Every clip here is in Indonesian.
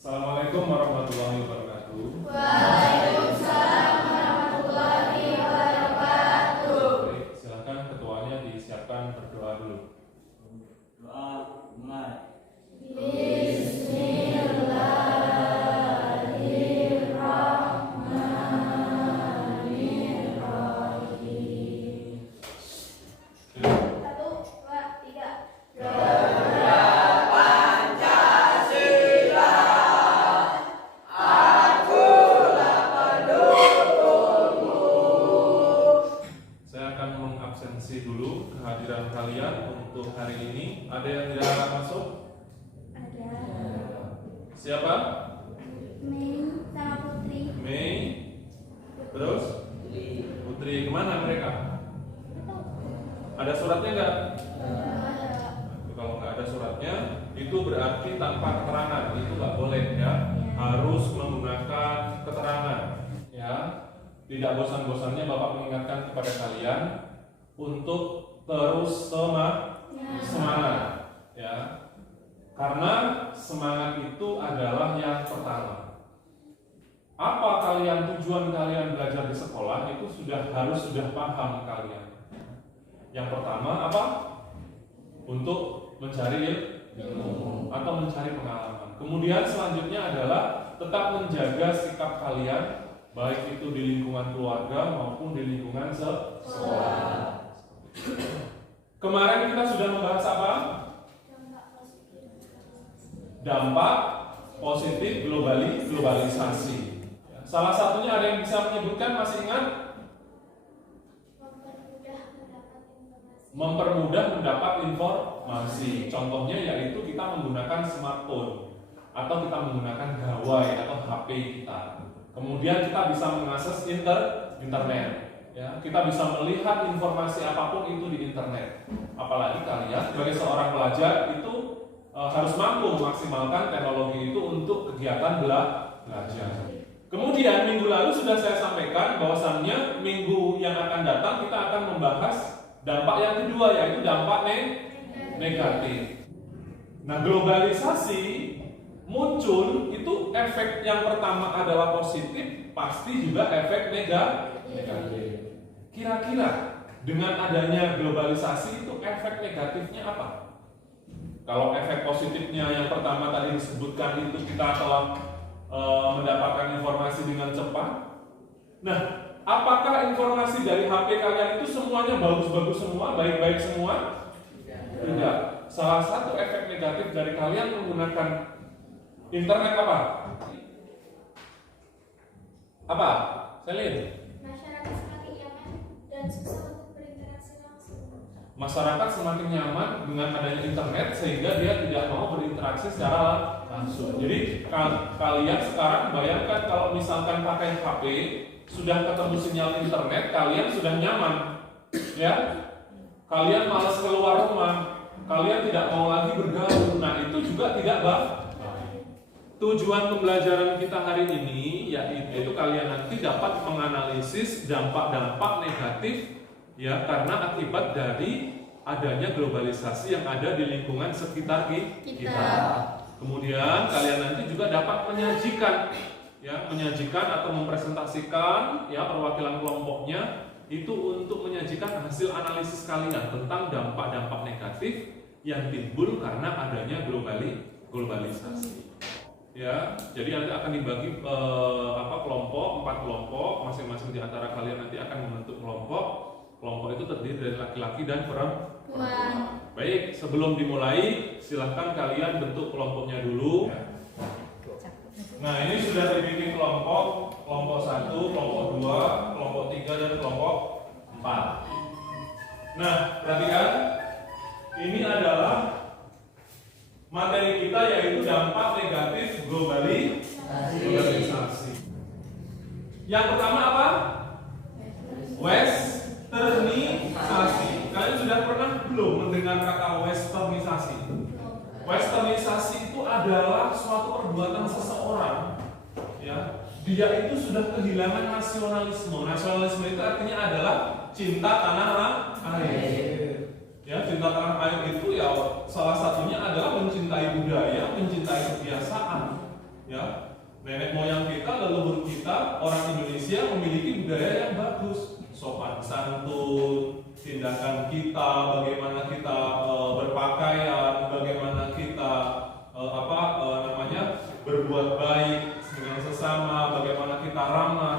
Assalamualaikum warahmatullahi wabarakatuh. Waalaikumsalam warahmatullahi wabarakatuh. Baik, silakan ketuanya disiapkan berdoa dulu. Doa mulai. Bismillahirrahmanirrahim. 1, 2, 3. Saya akan mengabsensi dulu kehadiran kalian untuk hari ini. Ada yang tidak masuk? Ada Siapa? Mei sama Putri. Mei. Terus? Putri, kemana mereka? Ada suratnya nggak? Ada. Kalau nggak ada suratnya, itu berarti tanpa keterangan. Itu nggak boleh ya. Harus menggunakan keterangan. Ya. Tidak bosan-bosannya Bapak mengingatkan kepada kalian untuk terus semangat. Ya. Karena semangat itu adalah yang pertama. Apa tujuan kalian belajar di sekolah itu harus sudah paham kalian. Yang pertama apa? Untuk mencari ilmu atau mencari pengalaman. Kemudian selanjutnya adalah tetap menjaga sikap kalian, baik itu di lingkungan keluarga maupun di lingkungan sekolah. Kemarin kita sudah membahas apa? Dampak positif globalisasi. Salah satunya ada yang bisa menyebutkan, masih ingat? Mempermudah mendapat informasi. Contohnya yaitu kita menggunakan smartphone atau kita menggunakan gawai atau HP kita. Kemudian kita bisa mengakses internet. Ya, kita bisa melihat informasi apapun itu di internet. Apalagi kalian sebagai seorang pelajar itu harus mampu memaksimalkan teknologi itu untuk kegiatan belajar. Kemudian minggu lalu sudah saya sampaikan bahwasannya minggu yang akan datang kita akan membahas dampak yang kedua, yaitu dampak negatif. Nah, globalisasi muncul itu efek yang pertama adalah positif, pasti juga efek negatif. Kira-kira dengan adanya globalisasi itu efek negatifnya apa? Kalau efek positifnya yang pertama tadi disebutkan itu kita telah mendapatkan informasi dengan cepat. Nah, apakah informasi dari HP kalian itu semuanya bagus-bagus semua, baik-baik semua? Tidak. Salah satu efek negatif dari kalian menggunakan internet apa? Apa? Saya lihat. Masyarakat semakin nyaman dan susah untuk berinteraksi langsung. Masyarakat semakin nyaman dengan adanya internet sehingga dia tidak mau berinteraksi secara langsung. Jadi kalian sekarang bayangkan kalau misalkan pakai HP sudah ketemu sinyal internet, kalian sudah nyaman, ya. Kalian malas keluar rumah, kalian tidak mau lagi bergaul. Nah, itu juga tidak baik. Tujuan pembelajaran kita hari ini yaitu kalian nanti dapat menganalisis dampak-dampak negatif ya karena akibat dari adanya globalisasi yang ada di lingkungan sekitar kita. Kemudian kalian nanti juga dapat menyajikan atau mempresentasikan ya perwakilan kelompoknya itu untuk menyajikan hasil analisis kalian tentang dampak-dampak negatif yang timbul karena adanya globalisasi. Ya, jadi nanti akan dibagi kelompok, 4 kelompok, masing-masing di antara kalian nanti akan membentuk kelompok. Kelompok itu terdiri dari laki-laki dan perempuan. Baik, sebelum dimulai, silahkan kalian bentuk kelompoknya dulu. Nah, ini sudah dibikin kelompok 1, kelompok 2, kelompok 3, dan kelompok 4. Nah, perhatikan, ini adalah materi kita yaitu dampak negatif globalisasi. Yang pertama apa? Westernization. dengan kata westernisasi? Westernisasi itu adalah suatu perbuatan seseorang, ya, dia itu sudah kehilangan nasionalisme. Nasionalisme itu artinya adalah cinta tanah air. Ya, cinta tanah air itu ya salah satunya adalah mencintai budaya, mencintai kebiasaan. Ya, nenek moyang kita, leluhur kita, orang Indonesia memiliki budaya yang bagus, sopan santun, tindakan kita, bagaimana kita berpakaian, bagaimana kita berbuat baik dengan sesama, bagaimana kita ramah.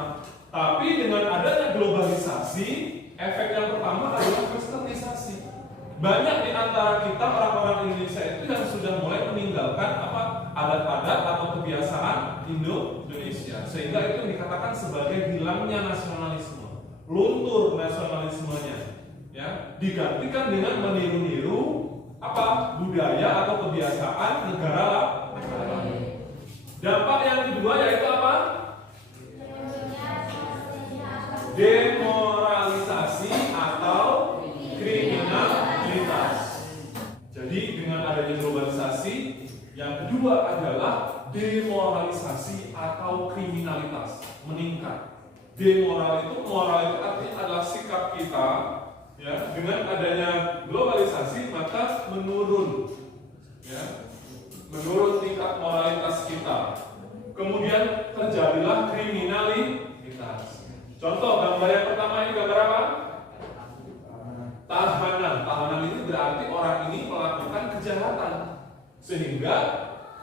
Tapi dengan adanya globalisasi, efek yang pertama adalah westernisasi. Banyak di antara kita orang-orang Indonesia itu yang sudah mulai meninggalkan adat-adat atau kebiasaan Indonesia, sehingga itu dikatakan sebagai hilangnya nasionalisme, luntur nasionalismenya, ya, digantikan dengan meniru-niru budaya atau kebiasaan negara lain. Dampak yang kedua yaitu apa? Demoralisasi atau kriminalitas. Jadi dengan adanya globalisasi, yang kedua adalah demoralisasi atau kriminalitas meningkat. Moral itu artinya adalah sikap kita, ya, dengan adanya globalisasi maka menurun, ya, menurun tingkat moralitas kita. Kemudian terjadilah kriminalitas. Contoh gambar yang pertama ini gambar apa? Tahanan. Tahanan ini berarti orang ini melakukan kejahatan sehingga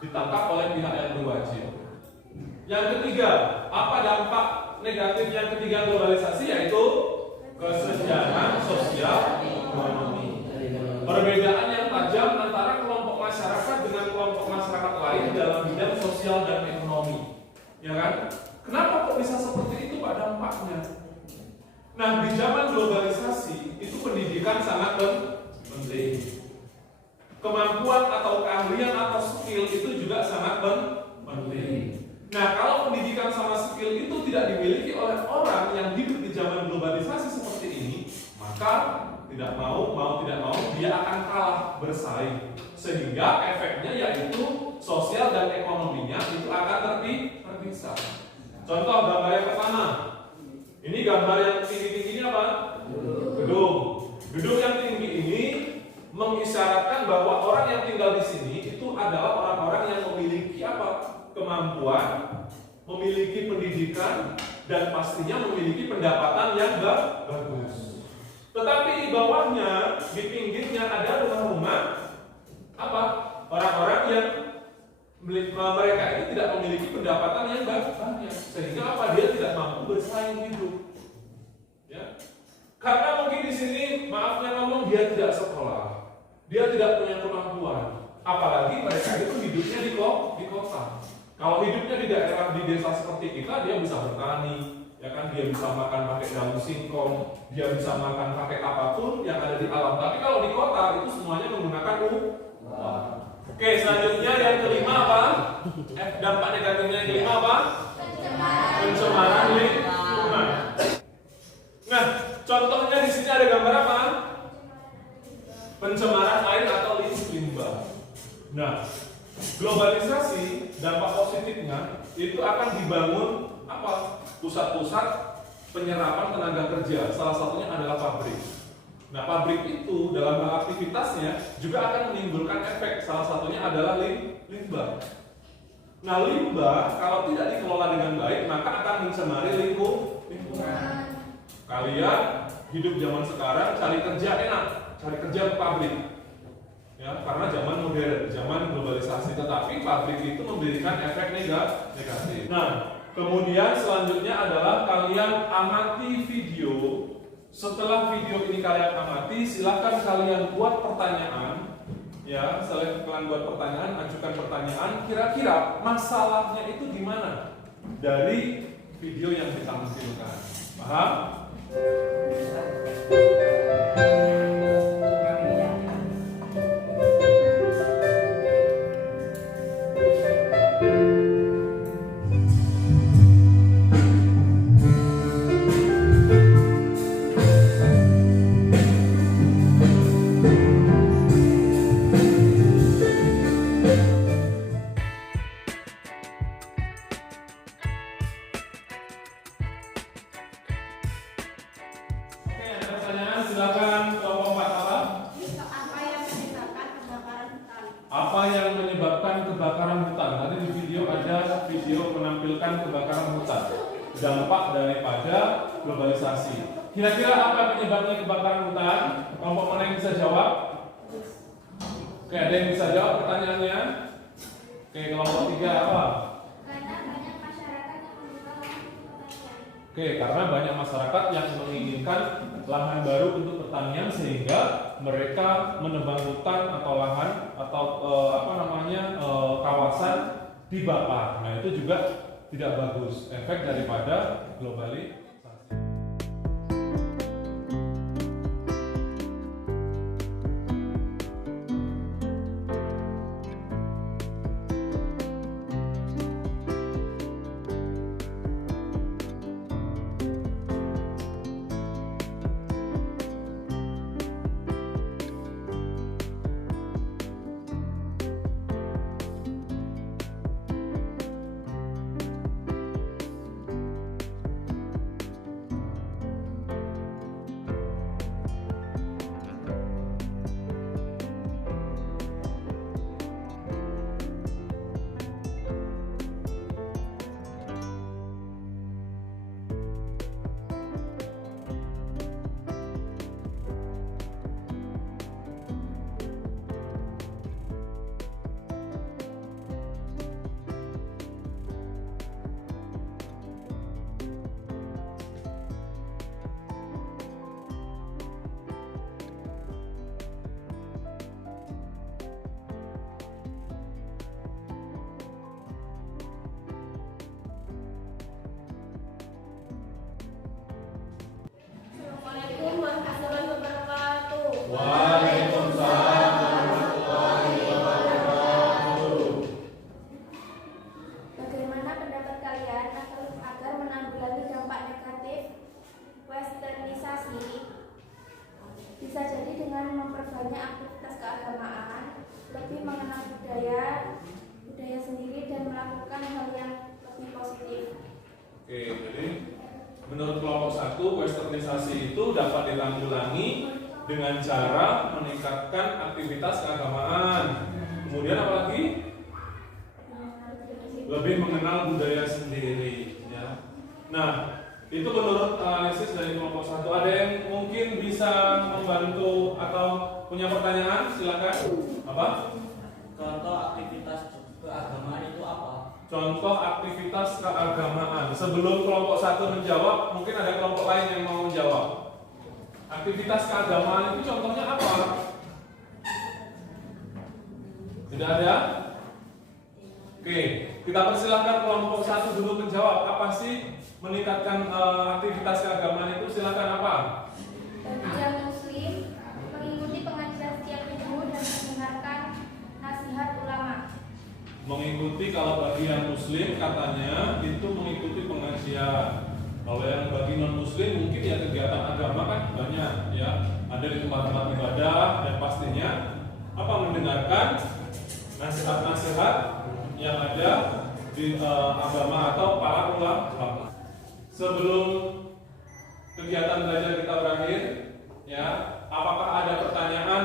ditangkap oleh pihak yang berwajib. Yang ketiga, apa dampak negatif yang ketiga globalisasi? Yaitu kesenjangan sosial ekonomi. Perbedaan yang tajam antara kelompok masyarakat dengan kelompok masyarakat lain dalam bidang sosial dan ekonomi. Ya kan? Kenapa kok bisa seperti itu Pak dampaknya? Nah, di zaman globalisasi itu pendidikan sangat penting. Kemampuan atau keahlian atau skill itu juga sangat penting. Nah, kalau pendidikan sama skill itu tidak dimiliki oleh orang yang hidup di zaman globalisasi seperti ini, maka tidak mau tidak mau dia akan kalah bersaing, sehingga efeknya yaitu sosial dan ekonominya itu akan terpisah. Contoh gambar yang pertama, ini gambar yang tinggi-tingginya apa? Gedung. Gedung yang tinggi ini mengisyaratkan bahwa orang yang tinggal di sini itu adalah orang-orang yang memiliki kemampuan, memiliki pendidikan, dan pastinya memiliki pendapatan yang bagus. Tetapi di bawahnya, di pinggirnya ada rumah-rumah orang-orang yang mereka ini tidak memiliki pendapatan yang banyak, sehingga dia tidak mampu bersaing hidup. Ya. Karena mungkin di sini maafnya ngomong dia tidak sekolah, dia tidak punya kemampuan, apalagi mereka itu hidupnya di kota. Kalau hidupnya di daerah, di desa seperti kita, dia bisa bertani, ya kan, dia bisa makan pakai daun singkong, dia bisa makan pakai apapun yang ada di alam. Tapi kalau di kota itu semuanya menggunakan uang. Oke, selanjutnya yang kelima apa? Dampak negatifnya yang kelima apa? Pencemaran lingkungan. Nah, contohnya di sini ada gambar apa? Pencemaran air atau limbah. Nah, globalisasi dampak positifnya itu akan dibangun pusat-pusat penyerapan tenaga kerja. Salah satunya adalah pabrik. Nah, pabrik itu dalam hal aktivitasnya juga akan menimbulkan efek. Salah satunya adalah limbah. Nah, limbah kalau tidak dikelola dengan baik maka akan mencemari lingkungan. Kalian hidup zaman sekarang cari kerja enak, cari kerja ke pabrik. Ya, karena zaman modern, zaman globalisasi, tetapi pabrik itu memberikan efek negatif. Nah, kemudian selanjutnya adalah kalian amati video. Setelah video ini kalian amati, silakan kalian buat pertanyaan. Ya, setelah kalian buat pertanyaan, ajukan pertanyaan. Kira-kira masalahnya itu di mana dari video yang ditampilkan? Paham? menghasilkan kebakaran hutan. Dampak daripada globalisasi. Kira-kira apa penyebabnya kebakaran hutan? Kelompok mana yang bisa jawab? Oke, ada yang bisa jawab pertanyaannya? Oke, kelompok 3 apa? Karena banyak masyarakat yang membuka lahan untuk pertanian. Oke, karena banyak masyarakat yang menginginkan lahan baru untuk pertanian sehingga mereka menebang hutan atau lahan atau kawasan dibakar. Nah, itu juga tidak bagus, efek daripada globalisasi. Assalamualaikum warahmatullahi wabarakatuh. Waalaikumsalam warahmatullahi wabarakatuh. Bagaimana pendapat kalian agar menanggulangi dampak negatif westernisasi? Bisa jadi dengan memperbanyak aktivitas keagamaan, lebih mengenal budaya sendiri dan melakukan hal yang lebih positif. Oke, jadi menurut kelompok 1, westernisasi itu dapat ditanggulangi dengan cara meningkatkan aktivitas keagamaan. Kemudian apa lagi? Lebih mengenal budaya sendiri. Ya. Nah, itu menurut analisis dari kelompok 1. Ada yang mungkin bisa membantu atau punya pertanyaan? Silakan. Apa? Contoh aktivitas keagamaan itu apa? Contoh aktivitas keagamaan. Sebelum kelompok 1 menjawab, mungkin ada kelompok lain yang mau menjawab. Aktivitas keagamaan itu contohnya apa? Tidak ada? Oke, kita persilahkan kelompok 1 dulu menjawab. Apa sih meningkatkan aktivitas keagamaan itu? Silakan apa? Bagi yang muslim, mengikuti pengajian setiap minggu dan mendengarkan nasihat ulama. Mengikuti, kalau bagi yang muslim katanya itu mengikuti pengajian. Kalau yang bagi non muslim mungkin ya kegiatan agama kan banyak ya, ada di tempat-tempat ibadah dan pastinya apa, mendengarkan nasihat-nasihat yang ada di agama atau para ulama. Sebelum kegiatan belajar kita berakhir ya, apakah ada pertanyaan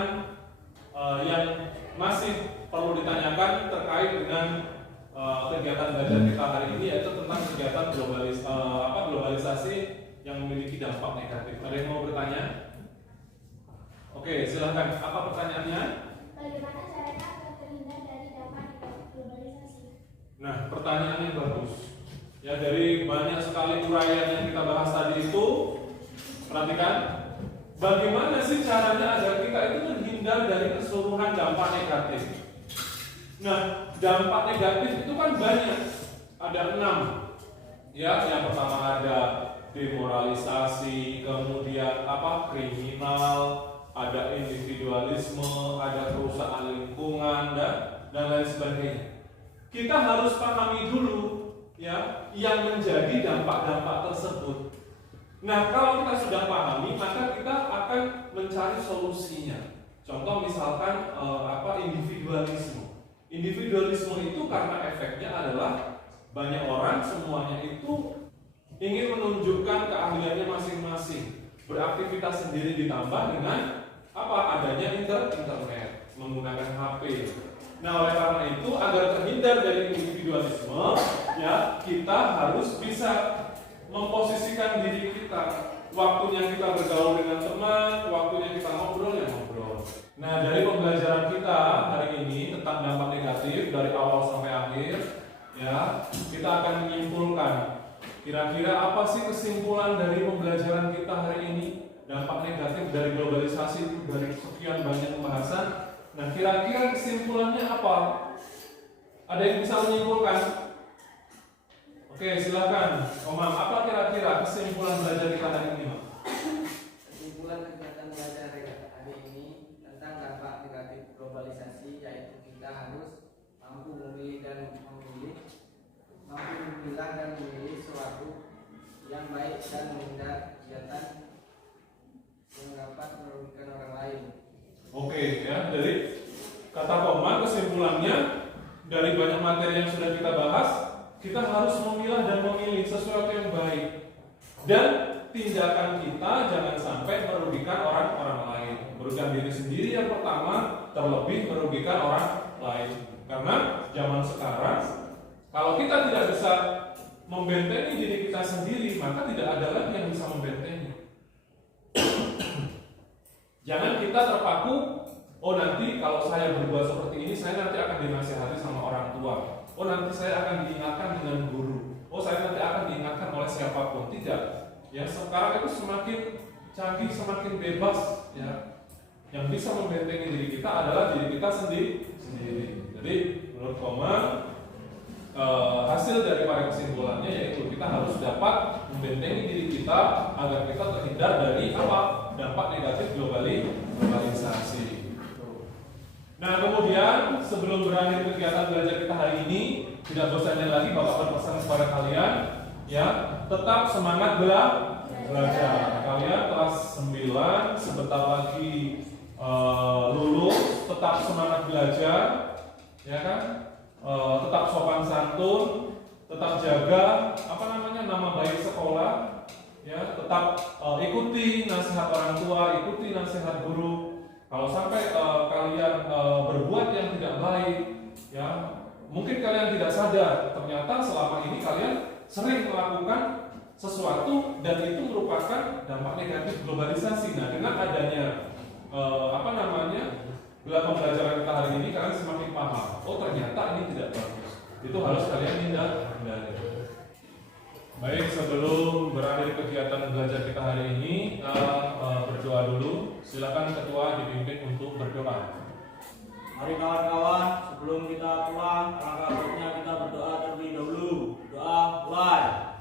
yang masih perlu ditanyakan terkait dengan kegiatan belajar kita hari ini, yaitu tentang kegiatan globalisasi yang memiliki dampak negatif. Ada yang mau bertanya? Oke, silahkan. Apa pertanyaannya? Bagaimana caranya agar terhindar dari dampak negatif globalisasi? Nah, pertanyaan yang bagus. Ya, dari banyak sekali uraian yang kita bahas tadi itu, perhatikan, bagaimana sih caranya agar kita itu terhindar dari keseluruhan dampak negatif. Nah, dampak negatif itu kan banyak. Ada 6. Ya, yang pertama ada demoralisasi, kemudian kriminal, ada individualisme, ada kerusakan lingkungan dan lain sebagainya. Kita harus pahami dulu ya yang menjadi dampak-dampak tersebut. Nah, kalau kita sudah pahami, maka kita akan mencari solusinya. Contoh misalkan individualisme. Individualisme itu karena efeknya adalah banyak orang semuanya itu ingin menunjukkan keahliannya masing-masing, beraktivitas sendiri, ditambah dengan adanya internet, menggunakan HP. Nah, oleh karena itu agar terhindar dari individualisme, ya kita harus bisa memposisikan diri kita. Waktunya kita bergaul dengan teman, waktunya kita ngobrol ya ngobrol. Nah, dari pembelajaran kita hari ini tentang dampak negatif dari awal sampai akhir, ya kita akan menyimpulkan kira-kira apa sih kesimpulan dari pembelajaran kita hari ini. Dampak negatif dari globalisasi itu dari sekian banyak pembahasan. Nah, kira-kira kesimpulannya apa? Ada yang bisa menyimpulkan? Oke, silakan. Omam, apa kira-kira kesimpulan belajar kita hari ini, Mak? Kesimpulan kegiatan belajar hari ini tentang dampak negatif globalisasi, yaitu kita harus mampu memilih dan memilih, mampu memilah dan memilih sesuatu yang baik dan menghindar kegiatan yang dapat merugikan orang lain. Oke, ya, dari kata koma kesimpulannya dari banyak materi yang sudah kita bahas, kita harus memilah dan memilih sesuatu yang baik. Dan tindakan kita jangan sampai merugikan orang lain. Merugikan diri sendiri yang pertama, terlebih merugikan orang lain. Karena zaman sekarang, kalau kita tidak bisa membentengi diri kita sendiri, maka tidak ada lagi yang bisa membentengi. Jangan kita terpaku, oh nanti kalau saya berbuat seperti ini, saya nanti akan dinasihati sama orang tua. Oh nanti saya akan diingatkan dengan guru. Oh saya nanti akan diingatkan oleh siapapun. Tidak. Ya sekarang itu semakin canggih, semakin bebas. Ya, yang bisa membentengi diri kita adalah diri kita sendiri. Jadi menurut Koma, hasil dari para kesimpulannya yaitu kita harus dapat membentengi diri kita agar kita terhindar dari apa? Dampak negatif globalisasi. Nah kemudian sebelum berakhir kegiatan belajar kita hari ini, tidak bosannya lagi Bapak berpesan kepada kalian, ya tetap semangat belajar. Kalian kelas 9 sebentar lagi lulus, tetap semangat belajar, ya kan? Tetap sopan santun, tetap jaga nama baik sekolah, ya tetap ikuti nasihat orang tua, ikuti nasihat guru. Kalau sampai kalian berbuat yang tidak baik, ya mungkin kalian tidak sadar ternyata selama ini kalian sering melakukan sesuatu dan itu merupakan dampak negatif globalisasi. Nah dengan adanya pembelajaran kita hari ini kalian semakin paham. Oh ternyata ini tidak bagus. Itu harus kalian hindari. Baik, sebelum berakhir kegiatan belajar kita hari ini, kita berdoa dulu. Silakan ketua dipimpin untuk berdoa. Mari kawan-kawan, sebelum kita pulang, alangkah baiknya kita berdoa terlebih dahulu. Doa mulai.